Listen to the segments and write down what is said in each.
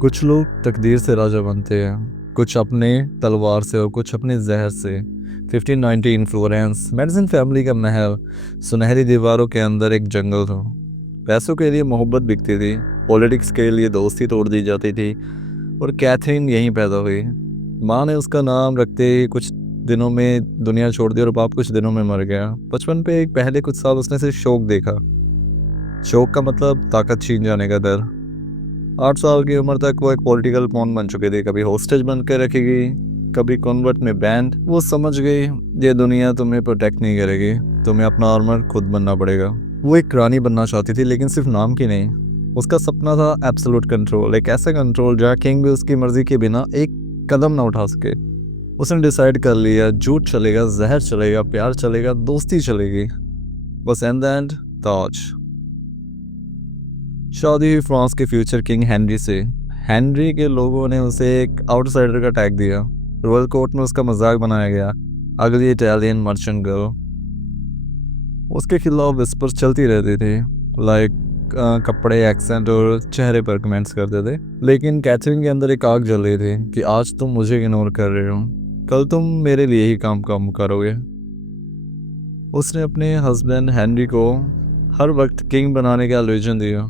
कुछ लोग तकदीर से राजा बनते हैं, कुछ अपने तलवार से और कुछ अपने जहर से। 1590 फ्लोरेंस, मेडिसिन फैमिली का महल। सुनहरी दीवारों के अंदर एक जंगल था। पैसों के लिए मोहब्बत बिकती थी, पॉलिटिक्स के लिए दोस्ती तोड़ दी जाती थी, और कैथरीन यहीं पैदा हुई। माँ ने उसका नाम रखते ही कुछ दिनों में दुनिया छोड़ दी और बाप कुछ दिनों में मर गया। बचपन पे पहले कुछ साल उसने सिर्फ शौक देखा। शौक का मतलब ताकत छीन जाने का डर। 8 साल की उम्र तक वो एक पॉलिटिकल पॉन बन चुकी थी। कभी हॉस्टेज बन के रखेगी, कभी कन्वर्ट में बैंड। वो समझ गई ये दुनिया तुम्हें प्रोटेक्ट नहीं करेगी, तुम्हें अपना आर्मर खुद बनना पड़ेगा। वो एक रानी बनना चाहती थी, लेकिन सिर्फ नाम की नहीं। उसका सपना था एब्सोल्यूट कंट्रोल, एक ऐसा कंट्रोल जहाँ किंग भी उसकी मर्जी के बिना एक कदम ना उठा सके। उसने डिसाइड कर लिया, झूठ चलेगा, जहर चलेगा, प्यार चलेगा, दोस्ती चलेगी, बस एंड एंड ताज। शादी हुई फ्रांस के फ्यूचर किंग हेनरी से। हेनरी के लोगों ने उसे एक आउटसाइडर का टैग दिया। रॉयल कोर्ट में उसका मजाक बनाया गया, अगली इटालियन मर्चेंट गर्ल। उसके खिलाफ विस्पर्स चलती रहती थी, लाइक कपड़े, एक्सेंट और चेहरे पर कमेंट्स करते थे। लेकिन कैथरीन के अंदर एक आग जल रही थी कि आज तुम मुझे इग्नोर कर रहे हो, कल तुम मेरे लिए ही काम करोगे। उसने अपने हस्बैंड हेनरी को हर वक्त किंग बनाने का इल्यूजन दिया।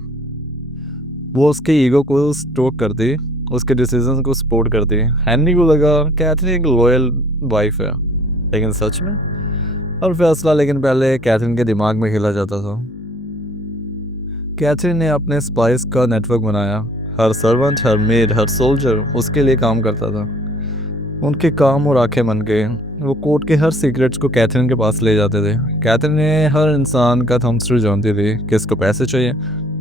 वो उसके ईगो को स्ट्रोक करती, उसके डिसीजन को सपोर्ट करती। हेनरी को लगा कैथरीन एक लॉयल वाइफ है, लेकिन सच में हर फैसला लेकिन पहले कैथरीन के दिमाग में खेला जाता था। कैथरीन ने अपने स्पाइस का नेटवर्क बनाया। हर सर्वेंट, हर मेड, हर सोल्जर उसके लिए काम करता था। उनके काम और आंखें बन गए। वो कोर्ट के हर सीक्रेट्स को कैथरीन के पास ले जाते थे। कैथरीन ने हर इंसान का थम्सरू जानती थी, किसको पैसे चाहिए,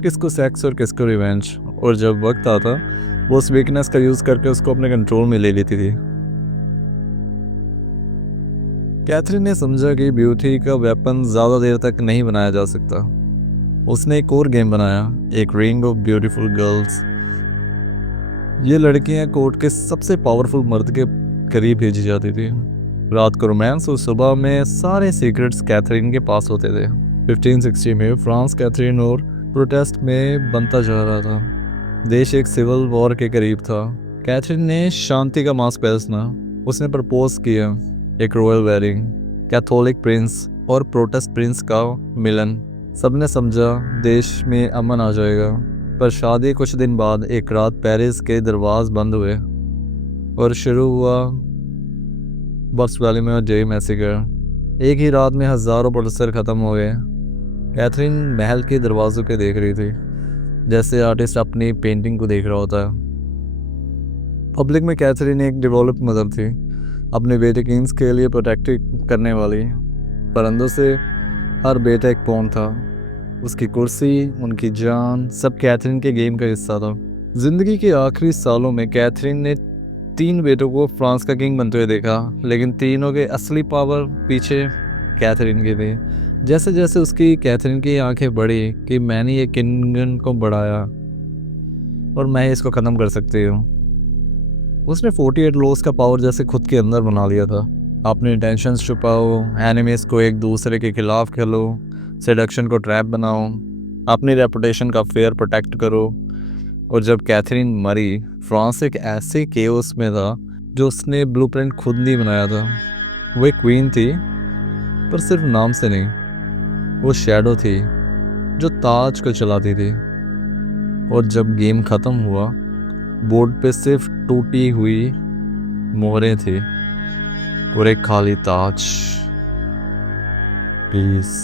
किसको सेक्स और किसको रिवेंज। और जब वक्त आता वो उस वीकनेस का यूज करके उसको अपने कंट्रोल में ले लेती थी। कैथरीन ने समझा कि ब्यूटी का वेपन ज्यादा देर तक नहीं बनाया जा सकता। उसने एक और गेम बनाया, एक रिंग ऑफ ब्यूटीफुल गर्ल्स। ये लड़कियां कोर्ट के सबसे पावरफुल मर्द के करीब भेजी जाती थी। रात को रोमांस और सुबह में सारे सीक्रेट्स कैथरीन के पास होते थे। 1560 में फ्रांस कैथरीन और प्रोटेस्ट में बनता जा रहा था। देश एक सिविल वॉर के करीब था। कैथरीन ने शांति का मास्क पहना। उसने प्रपोज किया, एक रॉयल वेडिंग, कैथोलिक प्रिंस और प्रोटेस्ट प्रिंस का मिलन। सबने समझा देश में अमन आ जाएगा। पर शादी कुछ दिन बाद एक रात पेरिस के दरवाजे बंद हुए और शुरू हुआ बर्स वैली में जय मैसेकर। एक ही रात में हजारों प्रोटेस्टर खत्म हो गए। कैथरीन महल के दरवाजों के देख रही थी, जैसे आर्टिस्ट अपनी पेंटिंग को देख रहा होता है। पब्लिक में कैथरीन एक डेवलप्ड मदर थी, अपने बेटे किंग्स के लिए प्रोटेक्ट करने वाली। पर अंदर से हर बेटा एक पॉन था। उसकी कुर्सी, उनकी जान, सब कैथरीन के गेम का हिस्सा था। जिंदगी के आखिरी सालों में कैथरीन ने 3 बेटों को फ्रांस का किंग बनते हुए देखा, लेकिन तीनों के असली पावर पीछे कैथरीन की थी। जैसे जैसे उसकी कैथरीन की आंखें बढ़ी कि मैंने ये किंगडम को बढ़ाया और मैं इसको ख़त्म कर सकती हूँ। उसने 48 लॉस का पावर जैसे खुद के अंदर बना लिया था। अपने इंटेंशंस छुपाओ, एनिमीज को एक दूसरे के खिलाफ खेलो, सेडक्शन को ट्रैप बनाओ, अपनी रेपुटेशन का फेयर प्रोटेक्ट करो। और जब कैथरीन मरी, फ्रांस एक ऐसे केओस में था जो उसने ब्लूप्रिंट खुद नहीं बनाया था। वो एक क्वीन थी, पर सिर्फ नाम से नहीं। वो शैडो थी जो ताज को चलाती थी। और जब गेम खत्म हुआ, बोर्ड पे सिर्फ टूटी हुई मोहरें थी और एक खाली ताज। पीस।